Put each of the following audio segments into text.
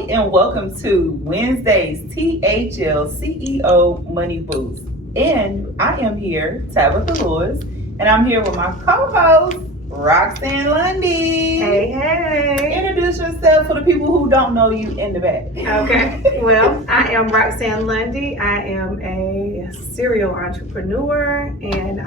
Hi, and welcome to Wednesday's THL CEO Money Boost. And I am here, Tabitha Lewis, and I'm here with my co-host, Roxanne Lundy. Hey. Introduce yourself for the people who don't know you in the back. Okay. Well, I am Roxanne Lundy. I am a serial entrepreneur, and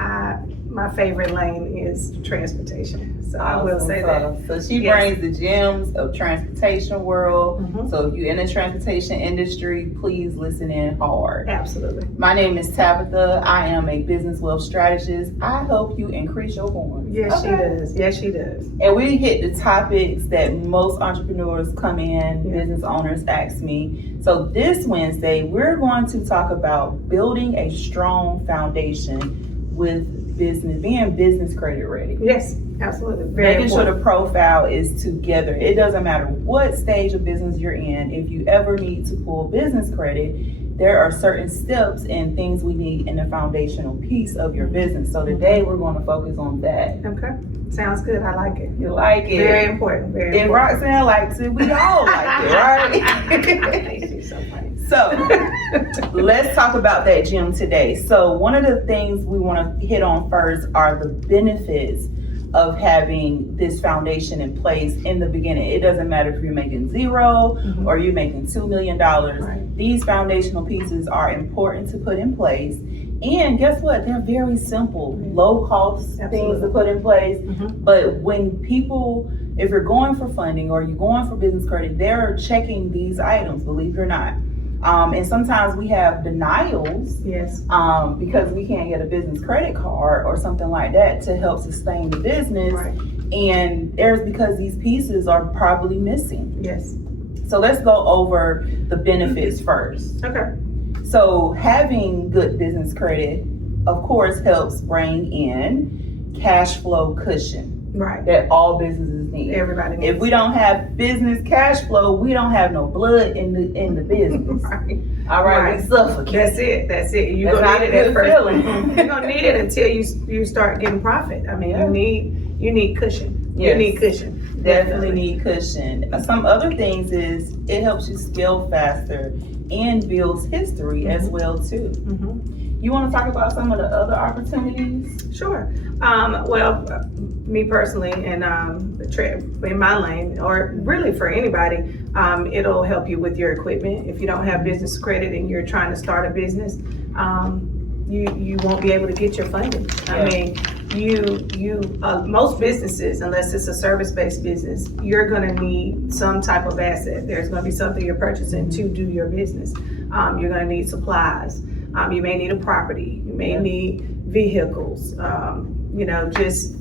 my favorite lane is transportation. So I will say that. So she brings the gems of transportation world. Mm-hmm. So if you're in the transportation industry, please listen in hard. Absolutely. My name is Tabitha. I am a business wealth strategist. I help you increase your horns. Yes, she does. Yes, she does. And we hit the topics that most entrepreneurs come in, business owners ask me. So this Wednesday, we're going to talk about building a strong foundation with business, being business credit ready. Yes, absolutely. Making sure the profile is together. It doesn't matter what stage of business you're in. If you ever need to pull business credit, there are certain steps and things we need in the foundational piece of your business. So today we're going to focus on that. Okay. Sounds good. I like it. You like it? Very important. Very and important. Roxanne likes it. We all like it, right? She's so funny. So let's talk about that gem today. So one of the things we want to hit on first are the benefits of having this foundation in place in the beginning. It doesn't matter if you're making zero or you're making $2 million. Right. These foundational pieces are important to put in place. And guess what? They're very simple, low cost things to put in place. But when people, if you're going for funding or you're going for business credit, they're checking these items, believe it or not. And sometimes we have denials because we can't get a business credit card or something like that to help sustain the business. Right. And there's because these pieces are probably missing. Yes. So let's go over the benefits first. Okay. So having good business credit, of course, helps bring in cash flow cushion. Right. That all businesses need. Everybody needs. If we don't have business cash flow, we don't have no blood in the business. Right. All right, we suffocate. That's it. You're gonna need it at first. You're gonna need it until you start getting profit. I mean, you need cushion. Yes. You need cushion. Definitely need cushion. Some other things is it helps you scale faster and builds history as well too. You want to talk about some of the other opportunities? Sure. Well, me personally, and in my lane, or really for anybody, it'll help you with your equipment. If you don't have business credit and you're trying to start a business, you won't be able to get your funding. I mean, most businesses, unless it's a service-based business, you're going to need some type of asset. There's going to be something you're purchasing to do your business. You're going to need supplies. You may need a property. You may need vehicles. Just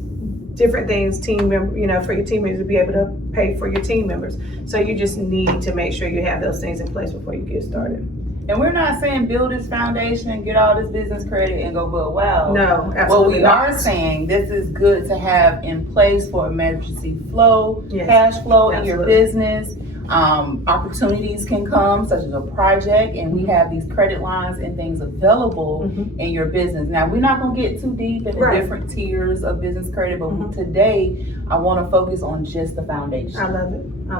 different things. For your team members to be able to pay for your team members. So you just need to make sure you have those things in place before you get started. And we're not saying build this foundation, get all this business credit, and go build well. No, absolutely What we not. are saying, this is good to have in place for emergency flow, cash flow in your business. Opportunities can come, such as a project, and we have these credit lines and things available in your business. Now, we're not going to get too deep in the different tiers of business credit, but today I want to focus on just the foundation. I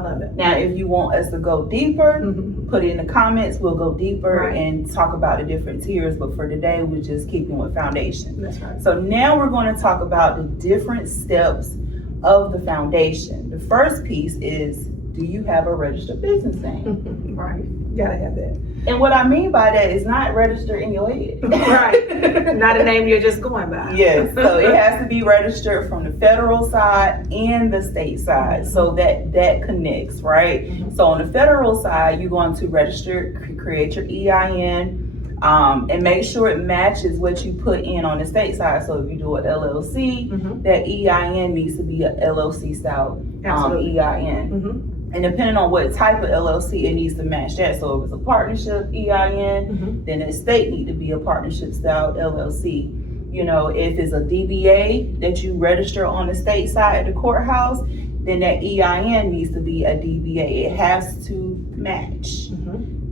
love it. Now, if you want us to go deeper, put it in the comments. We'll go deeper and talk about the different tiers. But for today, we're just keeping with foundation. That's right. So now we're going to talk about the different steps of the foundation. The first piece is, do you have a registered business name? Right. You gotta have that. And what I mean by that is not registered in your head. Right. Not a name you're just going by. Yes. So it has to be registered from the federal side and the state side. So that connects, right? So on the federal side, you're going to register, create your EIN, and make sure it matches what you put in on the state side. So if you do an LLC, that EIN needs to be a LLC style EIN. And depending on what type of LLC, it needs to match that. So if it's a partnership EIN, then the state need to be a partnership style LLC. If it's a DBA that you register on the state side at the courthouse, then that EIN needs to be a DBA. It has to match.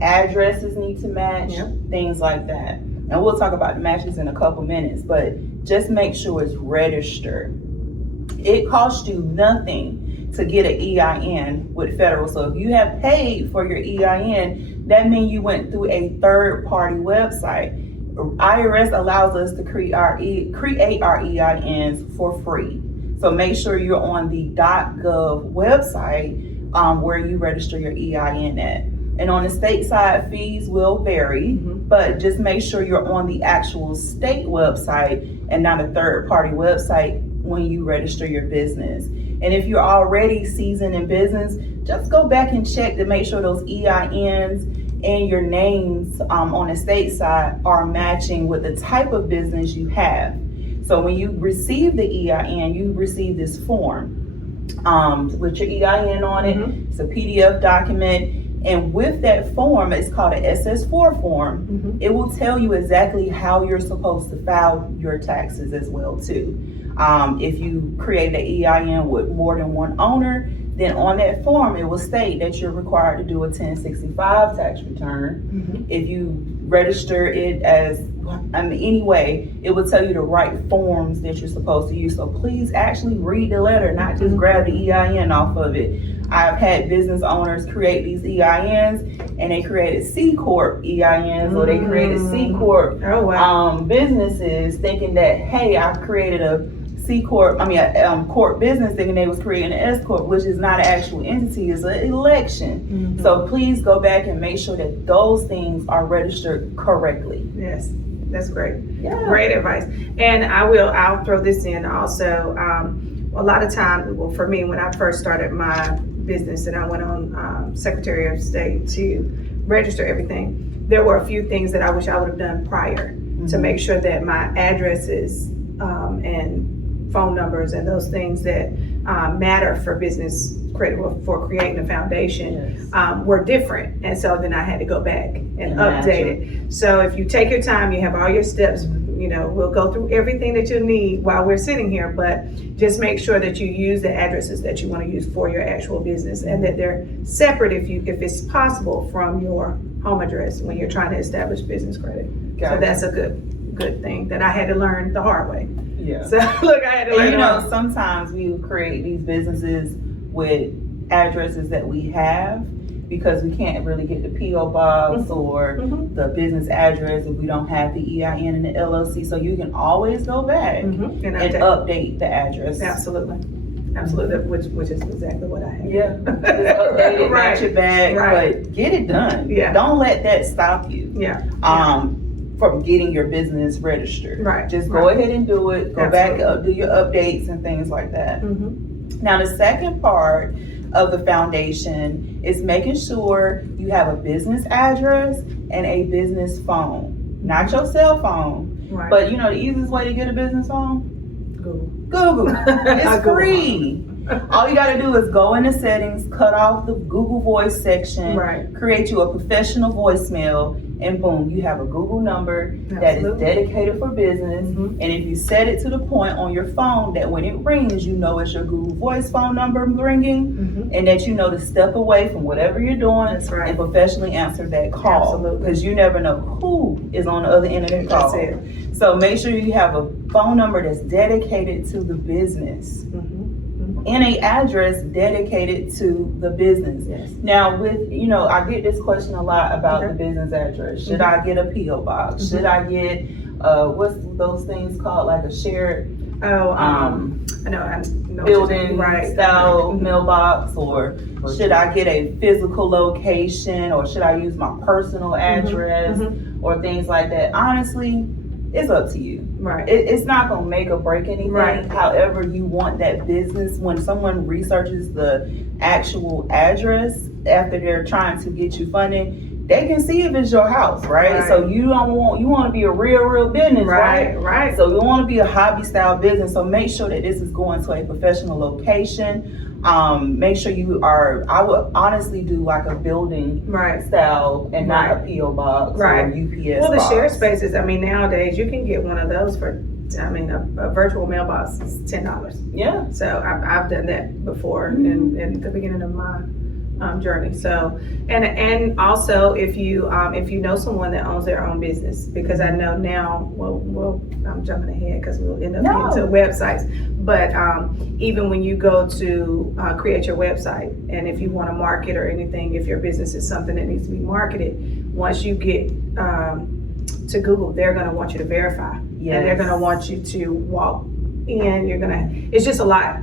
Addresses need to match, things like that. And we'll talk about the matches in a couple minutes, but just make sure it's registered. It costs you nothing to get an EIN with federal. So if you have paid for your EIN, that means you went through a third-party website. IRS allows us to create our EINs for free. So make sure you're on the .gov website where you register your EIN at. And on the state side, fees will vary, but just make sure you're on the actual state website and not a third-party website when you register your business. And if you're already seasoned in business, just go back and check to make sure those EINs and your names on the state side are matching with the type of business you have. So when you receive the EIN, you receive this form with your EIN on it. It's a PDF document. And with that form, it's called an SS4 form. It will tell you exactly how you're supposed to file your taxes as well too. If you create an EIN with more than one owner, then on that form, it will state that you're required to do a 1065 tax return. If you register it as, anyway, it will tell you the right forms that you're supposed to use. So please actually read the letter, not just grab the EIN off of it. I've had business owners create these EINs and they created C Corp EINs or they created C Corp businesses thinking that, hey, I created a C Corp, a Corp business thinking they was creating an S Corp, which is not an actual entity, it's an election. So please go back and make sure that those things are registered correctly. Yes, that's great. Yeah. Great advice. And I'll throw this in also. A lot of times, well, for me, when I first started my business and I went on Secretary of State to register everything, there were a few things that I wish I would have done prior to make sure that my addresses and phone numbers and those things that matter for business credit, for creating a foundation, were different. And so then I had to go back and update it. So if you take your time, you have all your steps, we'll go through everything that you need while we're sitting here, but just make sure that you use the addresses that you want to use for your actual business and that they're separate if it's possible from your home address when you're trying to establish business credit. So that's a good thing that I had to learn the hard way. Yeah. So look, I had to learn. Sometimes we create these businesses with addresses that we have because we can't really get the P.O. box or the business address if we don't have the EIN and the LLC. So you can always go back and update the address. Absolutely, which is exactly what I have. Yeah, just update it, match it back, but get it done. Yeah, don't let that stop you. Yeah. From getting your business registered. Right. Just go ahead and do it. Go back, do your updates and things like that. Now, the second part of the foundation is making sure you have a business address and a business phone. Not your cell phone, but the easiest way to get a business phone? Google. It's free. All you got to do is go into settings, cut off the Google Voice section, create you a professional voicemail, and boom, you have a Google number that is dedicated for business. And if you set it to the point on your phone that when it rings, you know it's your Google Voice phone number ringing, and that you know to step away from whatever you're doing and professionally answer that call. Because you never know who is on the other end of that call. So make sure you have a phone number that's dedicated to the business. And a address dedicated to the business. Now with, I get this question a lot about the business address. Should I get a P.O. box? Should I get, what's those things called, like a shared I know building style mailbox, or should I get a physical location, or should I use my personal address or things like that? Honestly, it's up to you. It's not going to make or break anything. However you want that business, when someone researches the actual address after they're trying to get you funding, they can see if it's your house, right? So you want to be a real business, right? So you want to be a hobby style business. So make sure that this is going to a professional location. Make sure I would honestly do like a building style and not a P.O. box or a UPS Well, the box. shared spaces, nowadays you can get one of those for, a virtual mailbox is $10. Yeah. So I've done that before in the beginning of my journey. So, and also if you know someone that owns their own business, because I know now, well I'm jumping ahead because we'll end up into websites, but even when you go to create your website, and if you want to market or anything, if your business is something that needs to be marketed, once you get to Google, they're going to want you to verify. Yes. And they're going to want you to walk in. It's just a lot.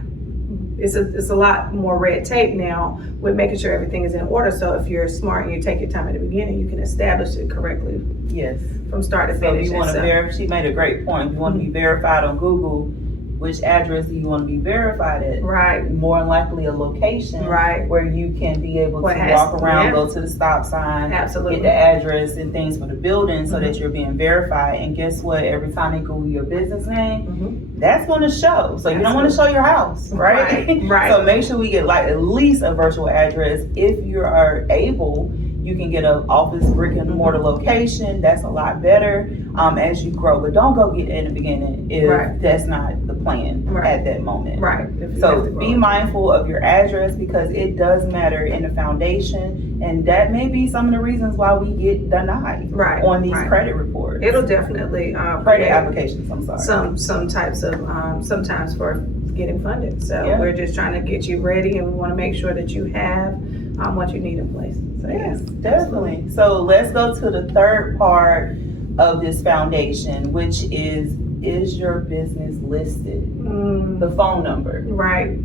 It's a lot more red tape now with making sure everything is in order. So if you're smart and you take your time at the beginning, you can establish it correctly. Yes. From start to So finish. you want to verify. She made a great point. You want to be verified on Google. Which address do you want to be verified at? Right. More than likely a location. Right. Where you can be able to walk around, go to the stop sign, absolutely, get the address and things for the building, so that you're being verified. And guess what? Every time they Google your business name, that's going to show. So you don't want to show your house, right? Right. So make sure we get like at least a virtual address. If you are able, you can get an office brick and mortar location. That's a lot better as you grow. But don't go get it in the beginning if that's not the plan at that moment. Right. So be mindful of your address, because it does matter in the foundation, and that may be some of the reasons why we get denied on these credit reports. It'll definitely credit applications. I'm sorry. Some types of sometimes for getting funded. So we're just trying to get you ready, and we want to make sure that you have what you need in place. So, yes, definitely. So let's go to the third part of this foundation, which is your business listed? The phone number. Right.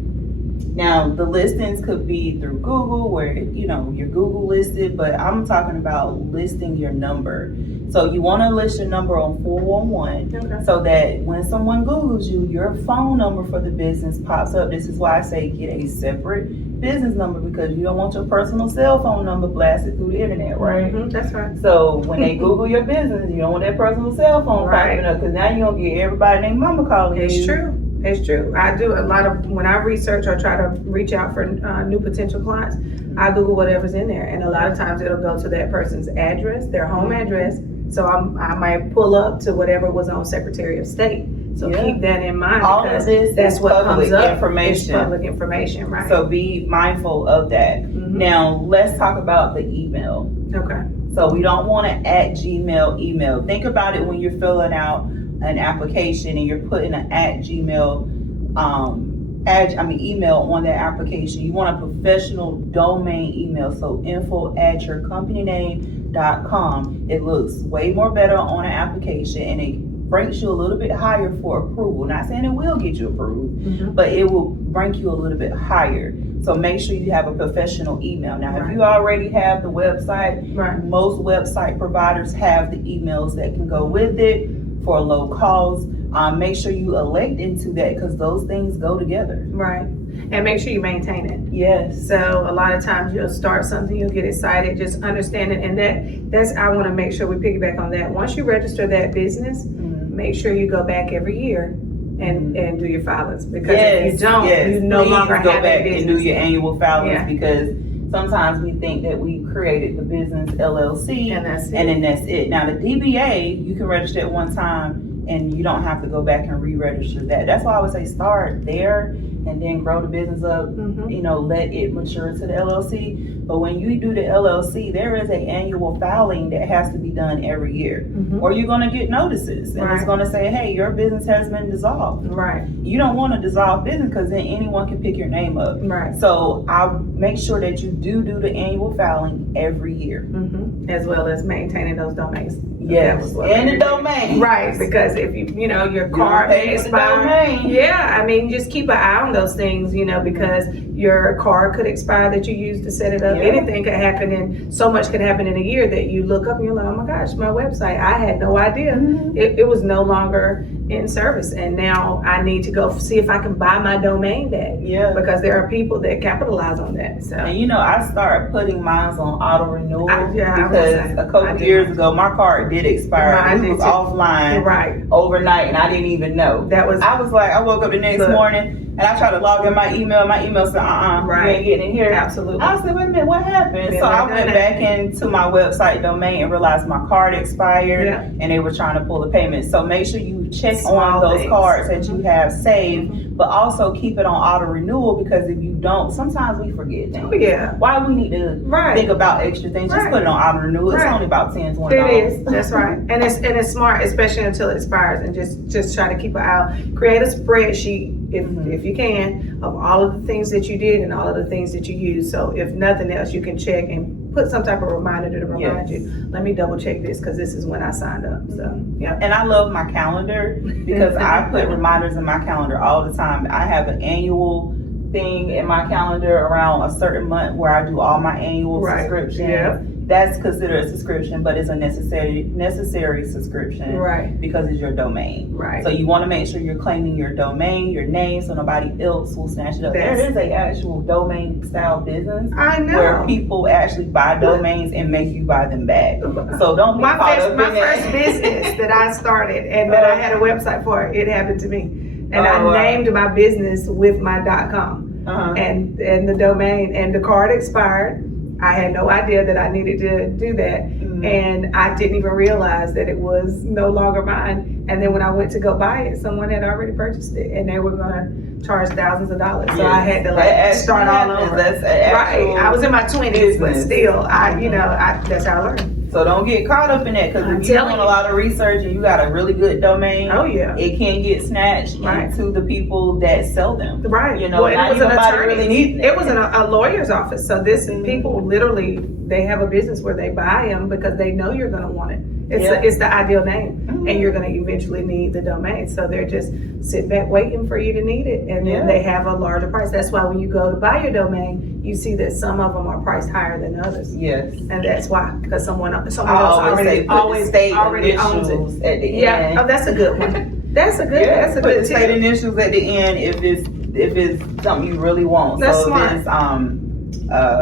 Now, the listings could be through Google, where you're Google listed, but I'm talking about listing your number. So you want to list your number on 411, so that when someone Googles you, your phone number for the business pops up. This is why I say get a separate business number, because you don't want your personal cell phone number blasted through the internet, right? That's right. So when they Google your business, you don't want that personal cell phone popping up, because now you're going to get everybody named Mama calling you. It's true. It's true. I do a lot of, when I research or try to reach out for new potential clients, I Google whatever's in there. And a lot of times it'll go to that person's address, their home address. So I might pull up to whatever was on Secretary of State. So keep that in mind. All of this that's what comes up. Information. It's public information, right? So be mindful of that. Now let's talk about the email. Okay. So we don't want to @Gmail email. Think about it when you're filling out an application and you're putting an @Gmail email on that application. You want a professional domain email. So info@yourcompanyname.com. It looks way more better on an application, and it ranks you a little bit higher for approval. Not saying it will get you approved, but it will rank you a little bit higher. So make sure you have a professional email. Now, if you already have the website, most website providers have the emails that can go with it for low cost. Make sure you elect into that, because those things go together. Right. And make sure you maintain it. Yes. So a lot of times you'll start something, you'll get excited, just understand it. And that's I want to make sure we piggyback on that. Once you register that business, make sure you go back every year and do your filings, because if you don't, you no longer go have back a business. and do your annual filings, because sometimes we think that we created the business LLC and that's it. And then that's it. Now the DBA, you can register at one time and you don't have to go back and re-register that. That's why I would say start there and then grow the business up, let it mature to the LLC. But when you do the LLC, there is an annual filing that has to be done every year, or you're going to get notices, and it's going to say, hey, your business has been dissolved. Right. You don't want to dissolve business, because then anyone can pick your name up. Right. So I'll make sure that you do the annual filing every year. As well as maintaining those domains. Yes, and the domain. Right, because if your card may expire. Yeah, I mean, just keep an eye on those things, because your card could expire that you used to set it up. Anything could happen, and so much could happen in a year that you look up and you're like, oh my gosh, my website, I had no idea. It was no longer in service, and now I need to go see if I can buy my domain back. Yeah, because there are people that capitalize on that. So, and I started putting mine on auto renewal because a couple years ago my card did expire. It was offline overnight, and I didn't even know. I was like, I woke up the next morning. and I tried to log in my email said, you ain't getting in here. Absolutely. I said, wait a minute, what happened? Yeah, So I like went that. back into my website domain and realized my card expired and they were trying to pull the payment. So make sure you check Small on those things. cards that you have saved, but also keep it on auto renewal, because if you don't, sometimes we forget things. Oh, yeah. Why we need to think about extra things? Just put it on auto renewal. It's only about $10, $20. It is. That's right. And it's smart, especially until it expires, and just try to keep an eye out. Create a spreadsheet if you can of all of the things that you did and all of the things that you used. So if nothing else, you can check and put some type of reminder to remind you. Let me double check this because this is when I signed up. So yeah. And I love my calendar because I put reminders in my calendar all the time. I have an annual thing in my calendar around a certain month where I do all my annual subscriptions. Yep. That's considered a subscription, but it's a necessary subscription, because it's your domain. So you want to make sure you're claiming your domain, your name, so nobody else will snatch it up. There is a actual domain style business where people actually buy domains and make you buy them back. So don't be caught up in my first business that I started and that I had a website for, it happened to me. And I named my business with my .com and the domain, and the card expired. I had no idea that I needed to do that. And I didn't even realize that it was no longer mine. And then when I went to go buy it, someone had already purchased it and they were going to charge thousands of dollars. So I had to start all over. I was in my 20s, but still, that's how I learned. So don't get caught up in that, because if you're doing a lot of research and you got a really good domain, it can get snatched into the people that sell them. You know, well, it was an attorney. Really needing it was a lawyer's office. So this people literally, they have a business where they buy them because they know you're going to want it. It's the ideal name, and you're going to eventually need the domain. So they're just sitting back waiting for you to need it, and then they have a larger price. That's why when you go to buy your domain, you see that some of them are priced higher than others. And that's why, because someone else already owns it. At the end. Oh, that's a good one. That's a good. That's a put good the state initials at the end if it's something you really want. That's so smart. If it's,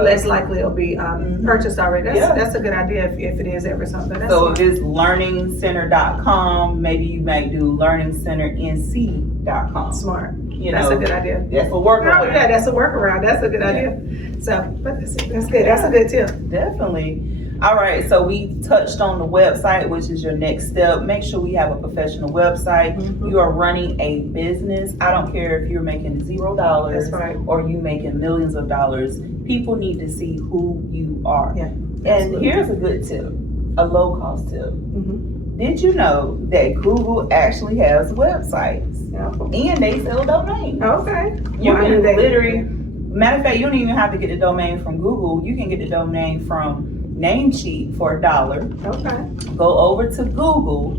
less likely it'll be purchased already. That's a good idea if it is ever something. That's so if it's learningcenter.com, maybe you might do learningcenternc.com. Smart. That's a good idea. That's a workaround. Oh yeah, that's a workaround. That's a good idea. So, but that's good. That's a good tip. Definitely. All right, so we touched on the website, which is your next step. Make sure we have a professional website. You are running a business. I don't care if you're making $0 or you making millions of dollars. People need to see who you are. And here's a good tip, a low cost tip. Did you know that Google actually has websites and they sell domains? You can literally, matter of fact, you don't even have to get the domain from Google. You can get the domain from Namecheap for $1. Go over to Google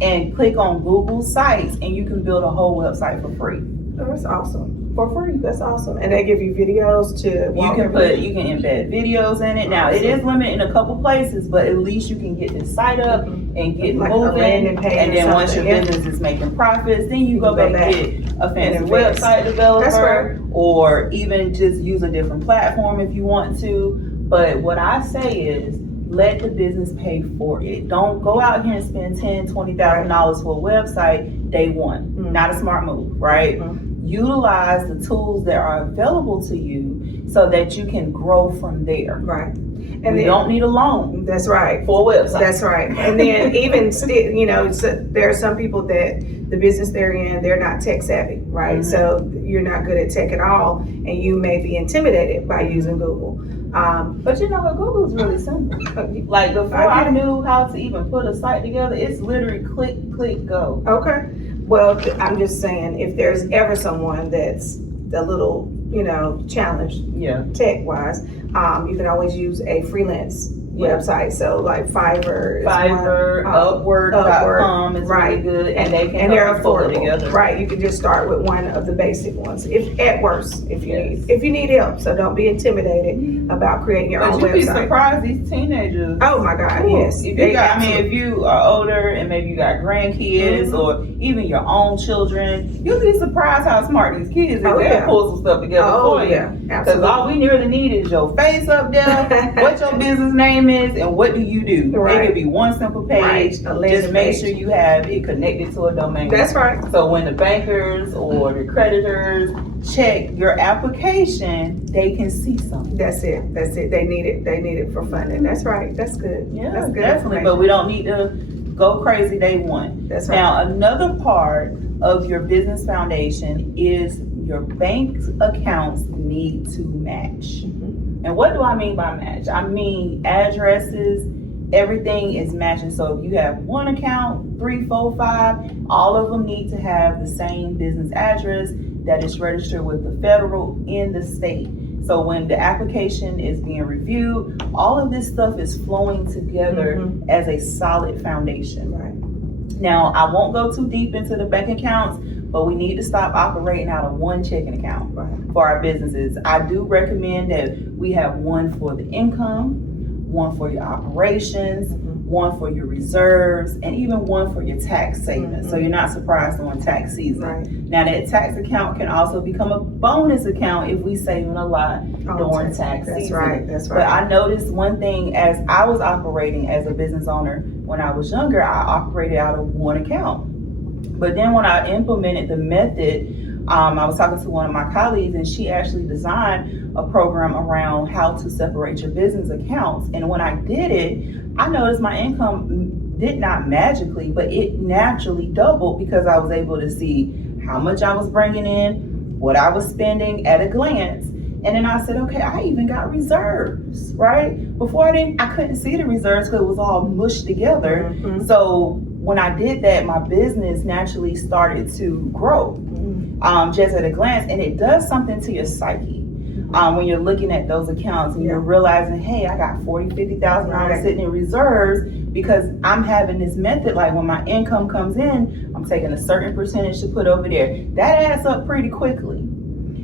and click on Google Sites, and you can build a whole website for free. Oh, that's awesome. For free. That's awesome. And they give you videos to you can embed videos in it. Now it is limited in a couple places, but at least you can get this site up and get moving. And then once your business is making profits, then you go back and get a fancy website developer, or even just use a different platform if you want to. But what I say is, let the business pay for it. Don't go out here and spend $10,000, $20,000 for a website day one. Not a smart move, right? Utilize the tools that are available to you so that you can grow from there. And you don't need a loan. That's right. For a website. That's right. And then even still, there are some people that the business they're in, they're not tech savvy, right? So you're not good at tech at all, and you may be intimidated by using Google. But you know what? Google is really simple. Like before I knew how to even put a site together, it's literally click, click, go. Well, I'm just saying, if there's ever someone that's a little, challenged tech-wise, you can always use a freelance website. So like Fiverr, Upwork.com is really good, and they can they're affordable together. You can just start with one of the basic ones, if at worst, if you need help. So don't be intimidated about creating your own website. You'd be surprised, these teenagers. Oh my God, yes. If you are older and maybe you got grandkids or even your own children, you'll be surprised how smart these kids are. They'll pull some stuff together for you. Because all we really need is your face up there, what your business name limits, and what do you do? Right. It could be one simple page. Right, a landing Just make page. sure you have it connected to a domain. That's right. So when the bankers or the creditors check your application, they can see something. That's it. They need it for funding. That's right. That's good. Yeah, That's good definitely. information. But we don't need to go crazy day one. That's right. Now, another part of your business foundation is your bank accounts need to match. Mhm. And what do I mean by match? I mean addresses, everything is matching. So if you have one account, 3, 4, 5, all of them need to have the same business address that is registered with the federal and the state. So when the application is being reviewed, all of this stuff is flowing together as a solid foundation. Right. Now, I won't go too deep into the bank accounts, but we need to stop operating out of one checking account Right. for our businesses. I do recommend that we have one for the income, one for your operations, one for your reserves, and even one for your tax savings. So you're not surprised on tax season. Right. Now that tax account can also become a bonus account if we saving a lot during tax That's season. right. That's But right. I noticed one thing as I was operating as a business owner when I was younger, I operated out of one account. But then when I implemented the method, I was talking to one of my colleagues and she actually designed a program around how to separate your business accounts. And when I did it, I noticed my income did not magically, but it naturally doubled because I was able to see how much I was bringing in, what I was spending at a glance. And then I said, okay, I even got reserves, right? Before I couldn't see the reserves because it was all mushed together. So when I did that, my business naturally started to grow just at a glance. And it does something to your psyche. When you're looking at those accounts and you're realizing, hey, I got $40,000, $50,000 sitting in reserves because I'm having this method. Like when my income comes in, I'm taking a certain percentage to put over there. That adds up pretty quickly.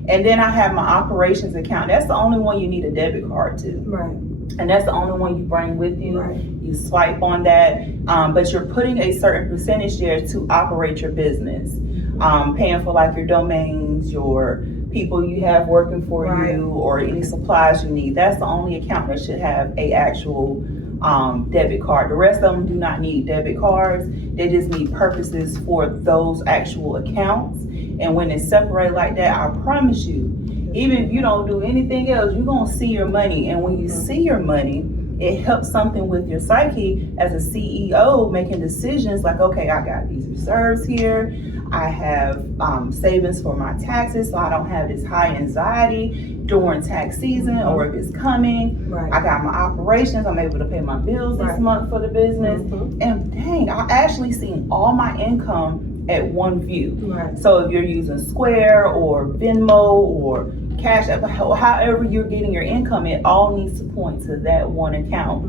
And then I have my operations account. That's the only one you need a debit card to. Right. And that's the only one you bring with you. Right. You swipe on that, but you're putting a certain percentage there to operate your business. Paying for like your domains, your people you have working for you, or any supplies you need. That's the only account that should have a actual debit card. The rest of them do not need debit cards. They just need purposes for those actual accounts. And when it's separated like that, I promise you, even if you don't do anything else, you're gonna see your money. And when you see your money, it helps something with your psyche as a CEO making decisions like, okay, I got these reserves here. I have savings for my taxes, so I don't have this high anxiety during tax season or if it's coming. Right. I got my operations. I'm able to pay my bills this month for the business. And dang, I actually seen all my income at one view. Right. So if you're using Square or Venmo or Cash App, however you're getting your income, it all needs to point to that one account.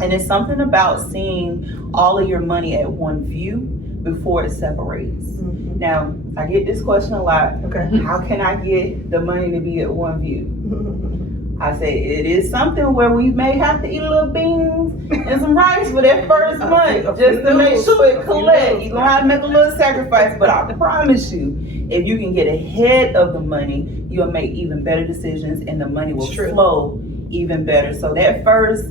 And it's something about seeing all of your money at one view before it separates. Now, I get this question a lot. Okay. How can I get the money to be at one view? I say it is something where we may have to eat a little beans and some rice for that first month just to make sure it collects. You're gonna have to make a little sacrifice, but I promise you, if you can get ahead of the money, you'll make even better decisions and the money will flow even better. So that first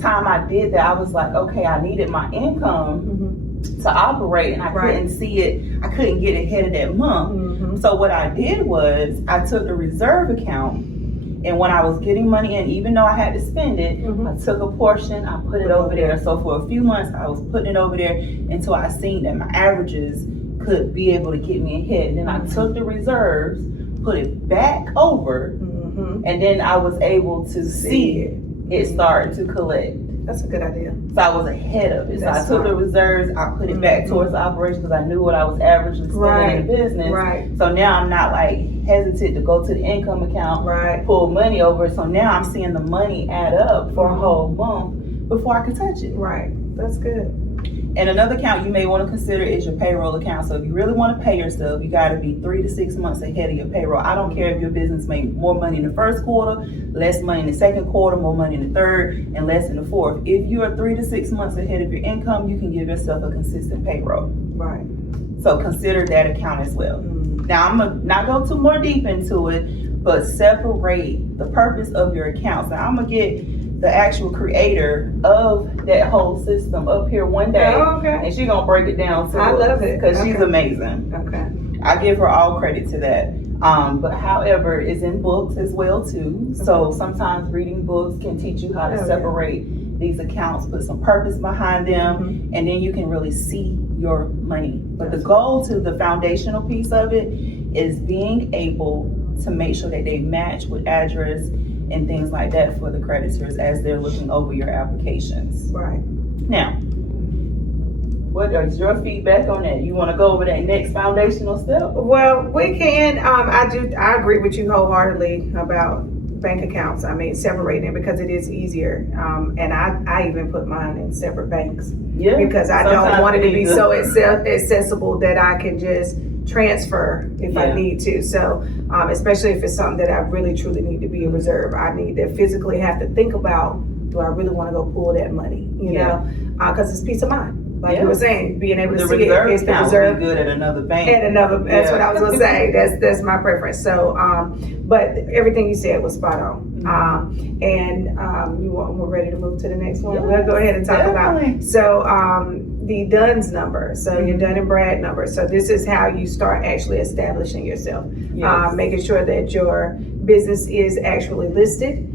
time I did that, I was like, okay, I needed my income to operate and I couldn't see it. I couldn't get ahead of that month. So what I did was I took the reserve account, and when I was getting money in, even though I had to spend it, I took a portion, I put it over there. So for a few months, I was putting it over there until I seen that my averages could be able to get me ahead. And then I took the reserves, put it back over, and then I was able to see it start to collect. That's a good idea. So I was ahead of it. So I took the reserves, I put it back towards the operation because I knew what I was averagely spending in the business. Right. So now I'm not like hesitant to go to the income account, pull money over. So now I'm seeing the money add up for a whole month before I could touch it. Right. That's good. And another account you may want to consider is your payroll account. So if you really want to pay yourself, you got to be 3 to 6 months ahead of your payroll. I don't care if your business made more money in the first quarter, less money in the second quarter, more money in the third, and less in the fourth. If you are 3 to 6 months ahead of your income, you can give yourself a consistent payroll. Right. So consider that account as well. Now I'm gonna not go too more deep into it, but separate the purpose of your accounts. Now I'm gonna get the actual creator of that whole system up here one day, Oh, okay. and she's gonna break it down to I us, love it. because she's Okay. amazing. Okay. I give her all credit to that. But however, it's in books as well too. So sometimes reading books can teach you how to Oh, yeah. separate these accounts, put some purpose behind them, and then you can really see your money. But the goal to the foundational piece of it is being able to make sure that they match with address and things like that for the creditors as they're looking over your applications. Right. Now, what is your feedback on that? You want to go over that next foundational step? Well, we can. I agree with you wholeheartedly about bank accounts. I mean, separating it because it is easier. And I even put mine in separate banks Yeah. because I Sometimes don't want it to be we need so accessible that I can just transfer if I Yeah. need to. So, especially if it's something that I really truly need to be in reserve, I need to physically have to think about, do I really want to go pull that money? You know, because it's peace of mind. Like you were saying, being able to The see it reserve is the account would reserve. be good at another bank. And another, that's Yeah. what I was gonna say. That's my preference. So, but everything you said was spot on. We're ready to move to the next one. Yes, We'll go ahead and talk definitely. about. So, the Dun's number. So your Dun and Brad number. So this is how you start actually establishing yourself. Yes. Making sure that your business is actually listed.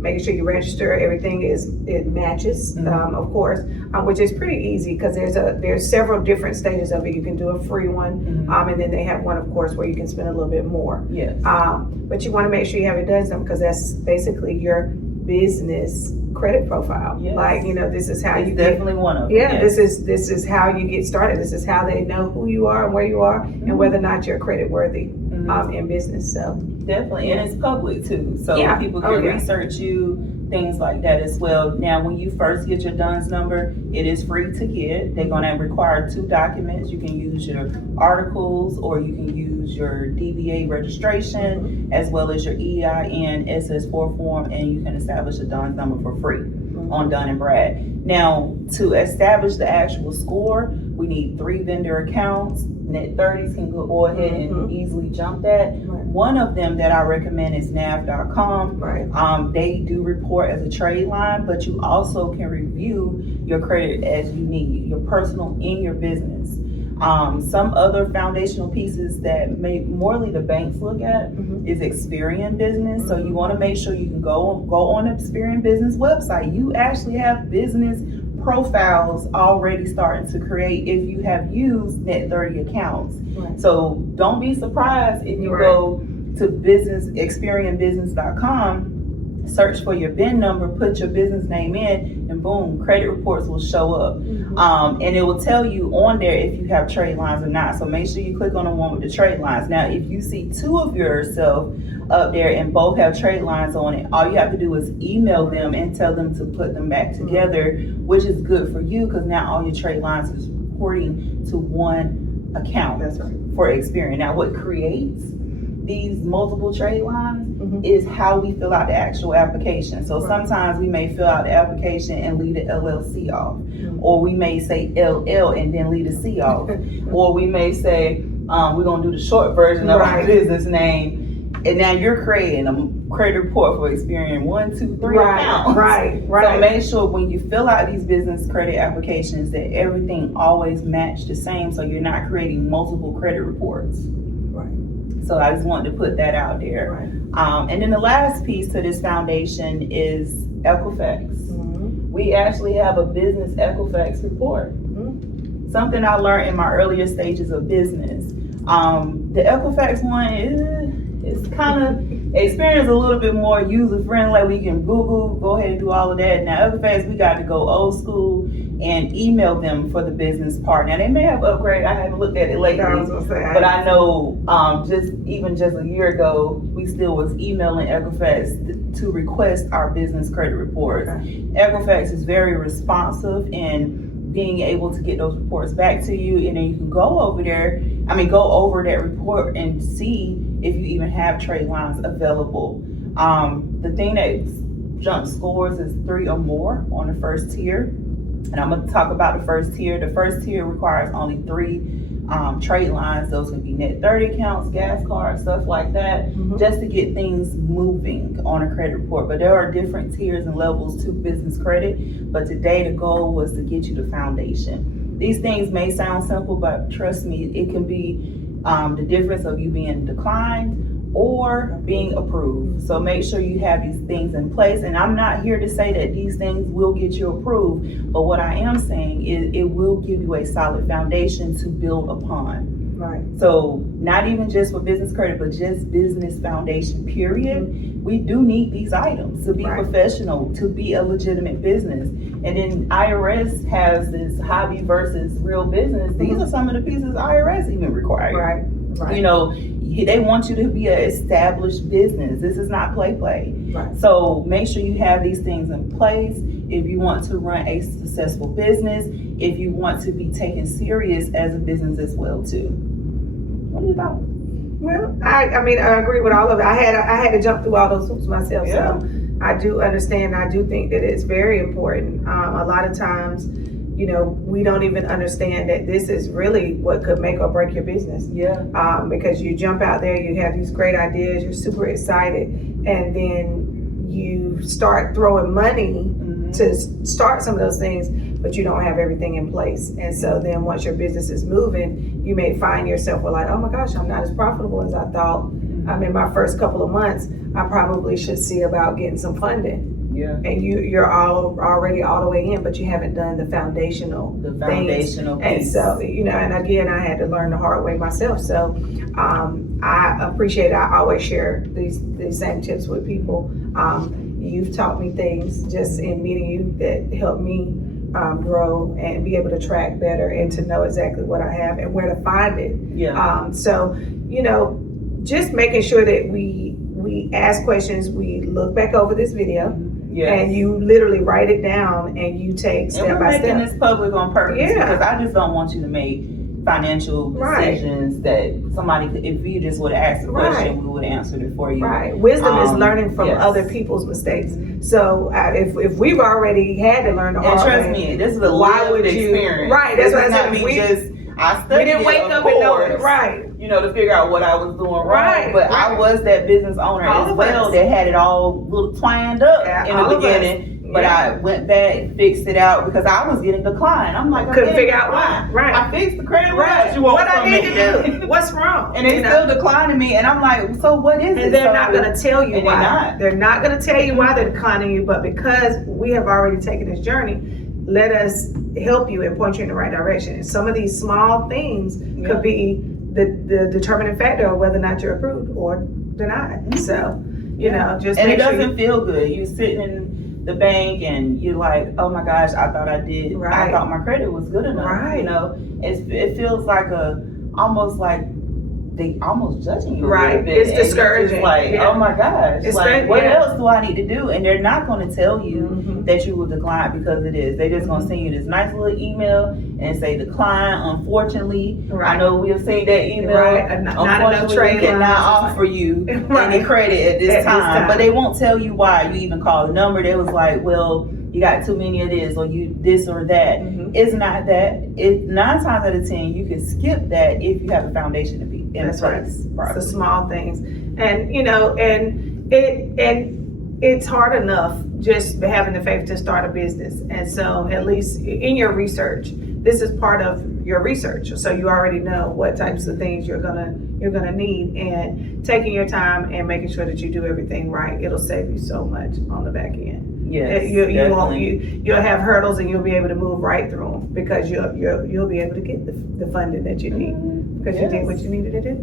Making sure you register everything it matches, of course, which is pretty easy because there's several different stages of it. You can do a free one, and then they have one, of course, where you can spend a little bit more. Yes. But you want to make sure you have it done because that's basically your business credit profile. Yes. Like, this is how It's you definitely one of them. yeah, yes. this is how you get started. This is how they know who you are and where you are and whether or not you're credit worthy in business. So Definitely, and it's public too, so Yeah. people Oh, can yeah. research you, things like that as well. Now, when you first get your DUNS number, it is free to get. They're gonna require 2 documents. You can use your articles, or you can use your DBA registration, as well as your EIN SS4 form, and you can establish a DUNS number for free on Dun and Brad. Now, to establish the actual score, we need 3 vendor accounts. Net 30s can go ahead and easily jump that. Right. One of them that I recommend is nav.com. right. They do report as a trade line, but you also can review your credit as you need, your personal and your business. Some other foundational pieces that morely the banks look at is Experian Business. So you want to make sure you can go on the Experian Business website. You actually have business profiles already starting to create if you have used Net 30 accounts. Right. So don't be surprised if you go to experienbusiness.com, search for your BIN number, put your business name in, and boom, credit reports will show up. And it will tell you on there if you have trade lines or not. So make sure you click on the one with the trade lines. Now, if you see 2 of yourself up there and both have trade lines on it, all you have to do is email them and tell them to put them back together, which is good for you because now all your trade lines is reporting to one account. That's right. For Experian. Now, what creates these multiple trade lines is how we fill out the actual application. So sometimes we may fill out the application and leave the LLC off, or we may say LL and then leave the C off, or we may say we're gonna do the short version of our business name, and now you're creating a credit report for Experian 1, 2, 3 accounts. Right. So make sure when you fill out these business credit applications that everything always match the same, so you're not creating multiple credit reports. Right. So I just wanted to put that out there. Right. And then the last piece to this foundation is Equifax. We actually have a business Equifax report. Something I learned in my earlier stages of business. The Equifax one is kind of Experian a little bit more user friendly. We can go ahead and do all of that. Now Equifax, we got to go old school and email them for the business part. Now they may have upgraded. I haven't looked at it lately, but I know just a year ago, we still was emailing Equifax to request our business credit reports. Equifax is very responsive in being able to get those reports back to you, and then you can go over that report and see if you even have trade lines available. The thing that jump scores is 3 or more on the first tier. And I'm going to talk about the first tier. The first tier requires only 3 trade lines. Those can be net 30 accounts, gas cards, stuff like that, just to get things moving on a credit report. But there are different tiers and levels to business credit. But today the goal was to get you the foundation. These things may sound simple, but trust me, it can be the difference of you being declined or being approved. So make sure you have these things in place. And I'm not here to say that these things will get you approved, but what I am saying is it will give you a solid foundation to build upon. Right. So not even just for business credit, but just business foundation, period. We do need these items to be professional, to be a legitimate business. And then IRS has this hobby versus real business. These are some of the pieces IRS even require. Right. You know, they want you to be an established business. This is not play. Right. So make sure you have these things in place if you want to run a successful business, if you want to be taken serious as a business as well too. What do you think? Well, I mean, I agree with all of it. I had to jump through all those hoops myself. Yeah. So I do understand. I do think that it's very important. A lot of times, you know, we don't even understand that this is really what could make or break your business. Yeah. Because you jump out there, you have these great ideas, you're super excited, and then you start throwing money to start some of those things, but you don't have everything in place. And so then once your business is moving, you may find yourself with like, oh my gosh, I'm not as profitable as I thought. In my first couple of months, I probably should see about getting some funding. Yeah. And you're already all the way in, but you haven't done the foundational things. Piece. And so, you know, and again, I had to learn the hard way myself. So I appreciate it. I always share these same tips with people. You've taught me things just in meeting you that helped me grow and be able to track better and to know exactly what I have and where to find it. Yeah. So, you know, just making sure that we ask questions, we look back over this video. Yes. And you literally write it down and you take step by step. We're making this public on purpose because I just don't want you to make financial decisions that somebody could, if you just would have asked a question, we would have answered it for you. Right. Wisdom is learning from other people's mistakes. So if we've already had to learn the hard way. And trust me, this is a lived experience. Right. That's what I said. I studied. We didn't wake up and know it. Right. You know, to figure out what I was doing wrong. But I was that business owner as well that had it all little twined up in the beginning. But I went back, fixed it out because I was getting declined. I'm like, I couldn't figure out why. Right. I fixed the credit. What I need to do? What's wrong? And it's still declining me. And I'm like, so what is it? And they're not going to tell you why. They're not going to tell you why they're declining you. But because we have already taken this journey, let us help you and point you in the right direction. And some of these small things could be the determining factor of whether or not you're approved or denied. So, you know, just and it doesn't feel good. You're sitting in the bank and you're like, oh my gosh, I thought I did. I thought my credit was good enough. You know, it feels like almost like they almost judging you. Right. It's discouraging. It's like, oh my gosh, it's like what else do I need to do? And they're not going to tell you that you will decline because it is. They're just going to send you this nice little email and say decline. Unfortunately, I know we have seen that email. Unfortunately, we cannot offer you any credit at this time. But they won't tell you why. You even call the number. They was like, well, you got too many of this or you this or that. It's not that. 9 times out of 10 you can skip that if you have a foundation to be in place. It's the small things. And you know, and it's hard enough just having the faith to start a business. And so at least in your research, this is part of your research. So you already know what types of things you're gonna need, and taking your time and making sure that you do everything right, it'll save you so much on the back end. Yes, you'll have hurdles and you'll be able to move right through them because you'll be able to get the funding that you need because you did what you needed to do.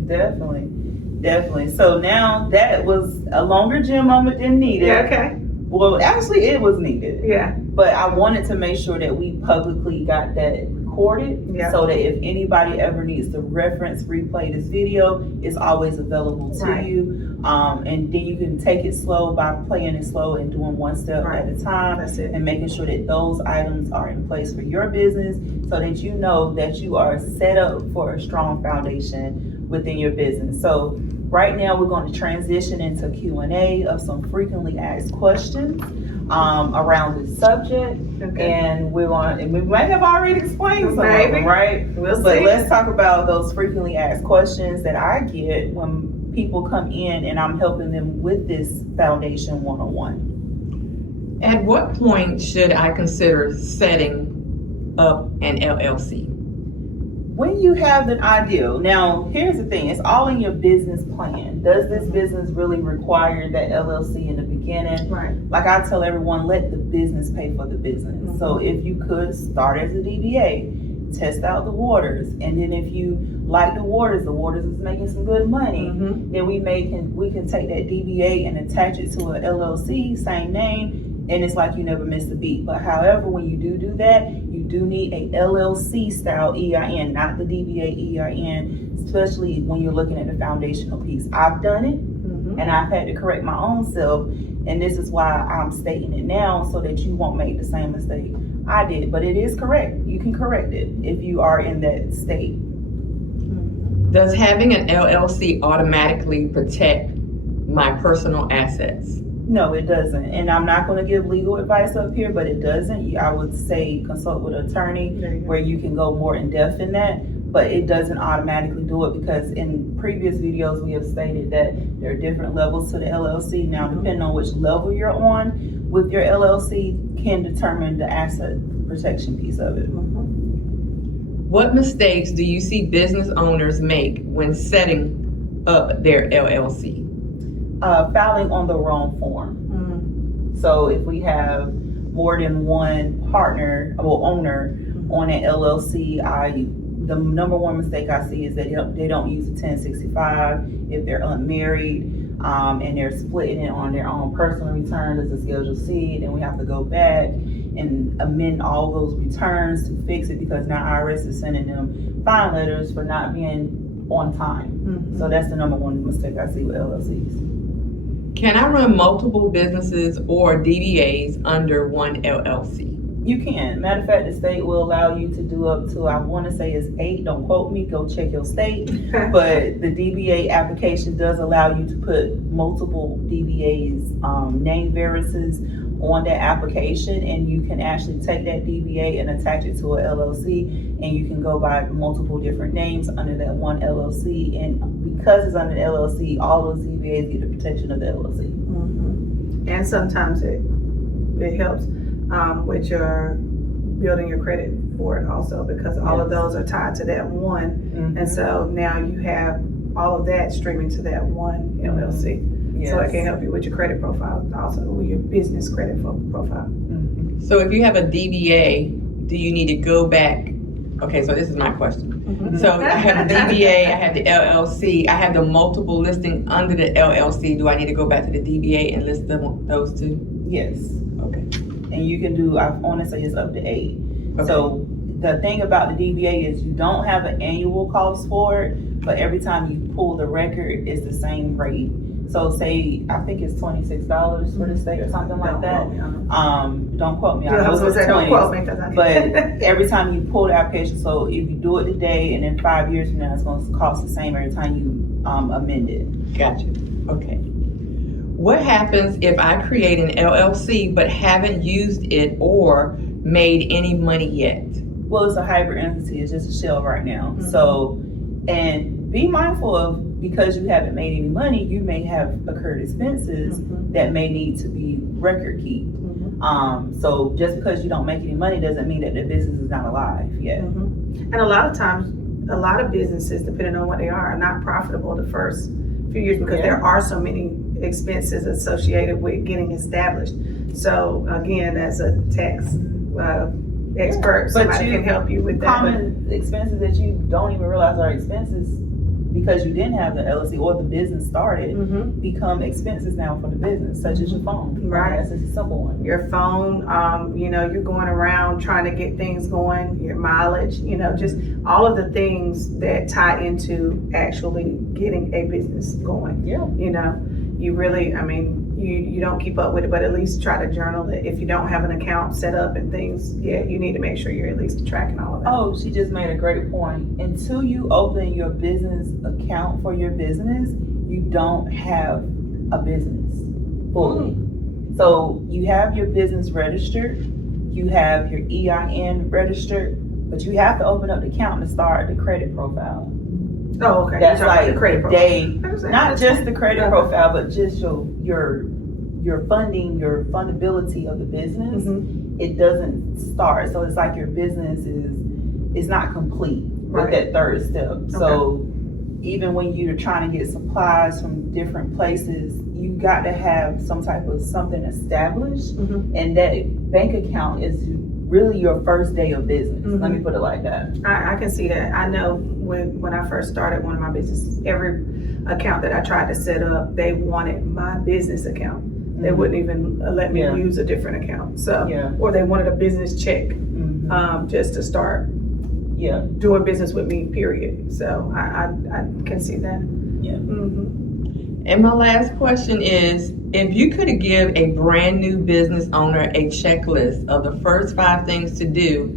Definitely. So now that was a longer gym moment than needed. Yeah, okay. Well, actually it was needed. Yeah. But I wanted to make sure that we publicly got that recorded so that if anybody ever needs to reference, replay this video, it's always available to you. And then you can take it slow by playing it slow and doing one step at a time. That's it. And making sure that those items are in place for your business so that you know that you are set up for a strong foundation within your business. So right now we're going to transition into Q&A of some frequently asked questions. around this subject. Okay. And we might have already explained some of Maybe. them, right? We'll But see. let's talk about those frequently asked questions that I get when people come in and I'm helping them with this foundation 101. At what point should I consider setting up an LLC? When you have an idea, now here's the thing, it's all in your business plan. Does this business really require that LLC in the beginning? Right. Like I tell everyone, let the business pay for the business. Mhm. So if you could start as a DBA, test out the waters, and then if you like the waters is making some good money, Mhm. then we can take that DBA and attach it to a LLC, same name, and it's like you never missed a beat. But however, when you do that, you do need a LLC style EIN, not the DBA EIN, especially when you're looking at the foundational piece. I've done it, Mhm. and I've had to correct my own self, and this is why I'm stating it now so that you won't make the same mistake I did. But it is correct. You can correct it if you are in that state. Does having an LLC automatically protect my personal assets? No, it doesn't. And I'm not going to give legal advice up here, but it doesn't. I would say consult with an attorney There you go. where you can go more in depth in that, but it doesn't automatically do it because in previous videos we have stated that there are different levels to the LLC. Now, depending on which level you're on with your LLC can determine the asset protection piece of it. What mistakes do you see business owners make when setting up their LLC? Filing on the wrong form. Mhm. So if we have more than one partner or owner on an LLC, the number one mistake I see is that they don't use a 1065 if they're unmarried, and they're splitting it on their own personal returns as a Schedule C. Then we have to go back and amend all those returns to fix it because now IRS is sending them fine letters for not being on time. Mhm. So that's the number one mistake I see with LLCs. Can I run multiple businesses or DBAs under one LLC? You can. Matter of fact, the state will allow you to do up to, I want to say it's 8. Don't quote me. Go check your state. But the DBA application does allow you to put multiple DBAs, name variances on that application, and you can actually take that DBA and attach it to a LLC, and you can go by multiple different names under that one LLC. And because it's under the LLC, all those DBAs get the protection of the LLC. Mhm. And sometimes it helps with your building your credit for it also because all of those are tied to that one. And so now you have all of that streaming to that one LLC. So it can help you with your credit profile, also with your business credit profile. So if you have a DBA, do you need to go back? Okay, so this is my question. So I have a DBA, I have the LLC, I have the multiple listing under the LLC. Do I need to go back to the DBA and list those two? Yes. Okay. And you can do, I want to say it's up to 8. Okay. So the thing about the DBA is you don't have an annual cost for it, but every time you pull the record, it's the same rate. So say, I think it's $26 for the state or something like that. Don't quote me. I know it's Don't quote me. But every time you pull the application, so if you do it today and then 5 years from now, it's going to cost the same every time you amend it. Gotcha. Okay. What happens if I create an LLC but haven't used it or made any money yet? Well, it's a hybrid entity. It's just a shell right now. So, and be mindful of, because you haven't made any money, you may have incurred expenses that may need to be record keep. So just because you don't make any money doesn't mean that the business is not alive yet. And a lot of times, a lot of businesses, depending on what they are not profitable the first few years because there are so many expenses associated with getting established. So again, as a tax expert, somebody can help you with that. Common expenses that you don't even realize are expenses because you didn't have the LLC or the business started become expenses now for the business, such as your phone. Right. That's just a simple one. Your phone, you're going around trying to get things going, your mileage, just all of the things that tie into actually getting a business going. Yeah. You really, you don't keep up with it, but at least try to journal it. If you don't have an account set up and things, you need to make sure you're at least tracking all of that. Oh, she just made a great point. Until you open your business account for your business, you don't have a business fully. So you have your business registered, you have your EIN registered, but you have to open up the account to start the credit profile. Oh, okay. That's You're talking about like the credit the profile. day, I understand. not just the credit Okay. profile, but just your funding, your fundability of the business. Mhm. It doesn't start. So it's like your business is not complete with Right. that third step. So even when you're trying to get supplies from different places, you got to have some type of something established, Mhm. and that bank account is really your first day of business. Let me put it like that. I can see that. I know when I first started one of my businesses, every account that I tried to set up, they wanted my business account. They wouldn't even let me Yeah. use a different account. So, Yeah. or they wanted a business check Mhm. just to start Yeah. doing business with me, period. So I can see that. Yeah. Mm-hmm. And my last question is, if you could give a brand new business owner a checklist of the first 5 things to do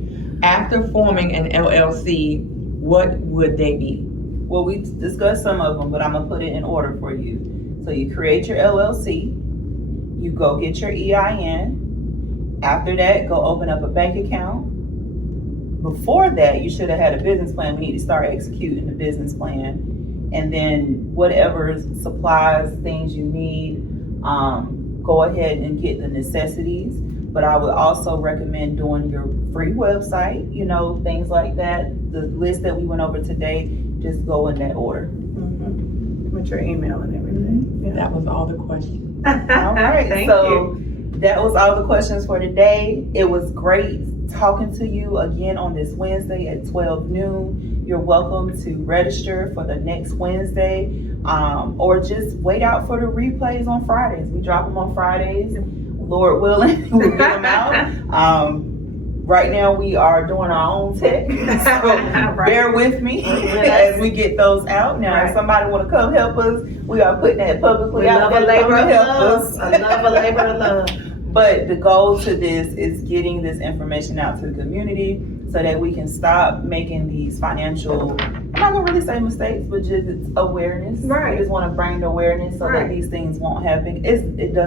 after forming an LLC, what would they be? Well, we discussed some of them, but I'm gonna put it in order for you. So you create your LLC, you go get your EIN. After that, go open up a bank account. Before that, you should have had a business plan. We need to start executing the business plan. And then whatever supplies, things you need, go ahead and get the necessities. But I would also recommend doing your free website, things like that. The list that we went over today, just go in that order. With your email and everything. Yeah. That was all the questions. All right, Thank so you. that was all the questions for today. It was great talking to you again on this Wednesday at 12 noon. You're welcome to register for the next Wednesday, or just wait out for the replays on Fridays. We drop them on Fridays. Lord willing, we'll get them out. Right now we are doing our own tech, so bear with me as we get those out. Now, if somebody want to come help us, we are putting that publicly We out love a there. labor Come of help love. us. I love a labor of love. But the goal to this is getting this information out to the community so that we can stop making these financial, I'm not gonna really say mistakes, but just it's awareness. Right. We just want to bring the awareness so Right. that these things won't happen. It does